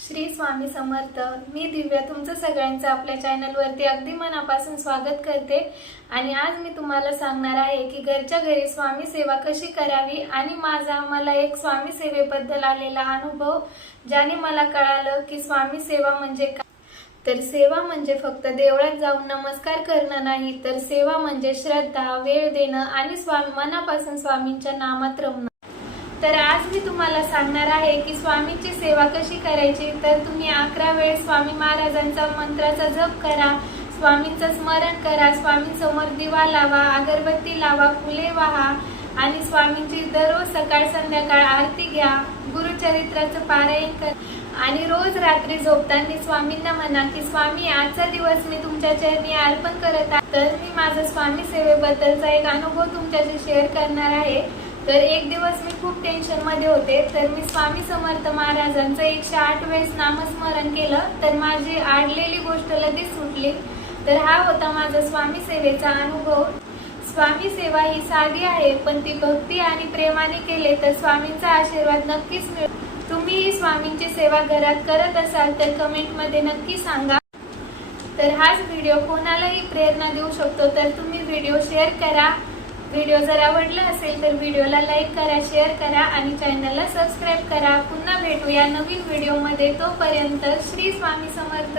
श्री स्वामी समर्थ. मी दिव्या तुमचं सगळ्यांचं आपल्या चॅनलवरती अगदी मनापासून स्वागत करते. आणि आज मी तुम्हाला सांगणार आहे की घरच्या घरी स्वामी सेवा कशी करावी आणि माझा मला एक स्वामी सेवेबद्दल आलेला अनुभव ज्याने मला कळालं की स्वामी सेवा म्हणजे काय. तर सेवा म्हणजे फक्त देवळात जाऊन नमस्कार करणं नाही तर सेवा म्हणजे श्रद्धा वेळ देणं आणि स्वामी मनापासून स्वामींच्या नामात रमणं. तर आज मी तुम्हाला सांगणार आहे की स्वामींची सेवा कशी करायची? तर तुम्ही अकरा वेळेस स्वामी महाराजांचा मंत्राचा जप करा स्वामींचं स्मरण करा स्वामींसमोर दिवा लावा अगरबत्ती लावा फुले वाहा आणि स्वामींची दररोज सकाळ संध्याकाळ आरती घ्या गुरुचरित्राचं पारायण कर आणि रोज रात्री झोपताना स्वामींना म्हणा की स्वामी आजचा दिवस मी तुमच्या चरणी अर्पण करत आहे. तर मी माझा स्वामी सेवेबद्दलचा एक अनुभव तुमच्याशी शेअर करणार आहे. तर एक दिवस मी खूप टेन्शनमध्ये होते. तर मी स्वामी समर्थ महाराजांचं एकशे आठ वेळेस नामस्मरण केलं. तर माझी आडलेली गोष्ट लगेच सुटली. तर हा होता माझा स्वामी सेवेचा अनुभव. स्वामी सेवा ही साधी आहे पण ती भक्ती आणि प्रेमाने केले तर स्वामींचा आशीर्वाद नक्कीच मिळतो तुम्ही स्वामींची सेवा घरात करत असाल तर कमेंटमध्ये नक्की सांगा. तर हाच व्हिडिओ कोणालाही प्रेरणा देऊ शकतो तर तुम्ही व्हिडिओ शेअर करा. व्हिडिओ जर आवडला असेल तर व्हिडिओला लाईक करा शेअर करा आणि चॅनलला सबस्क्राईब करा. पुन्हा भेटूया नवीन व्हिडिओमध्ये. तोपर्यंत श्री स्वामी समर्थ.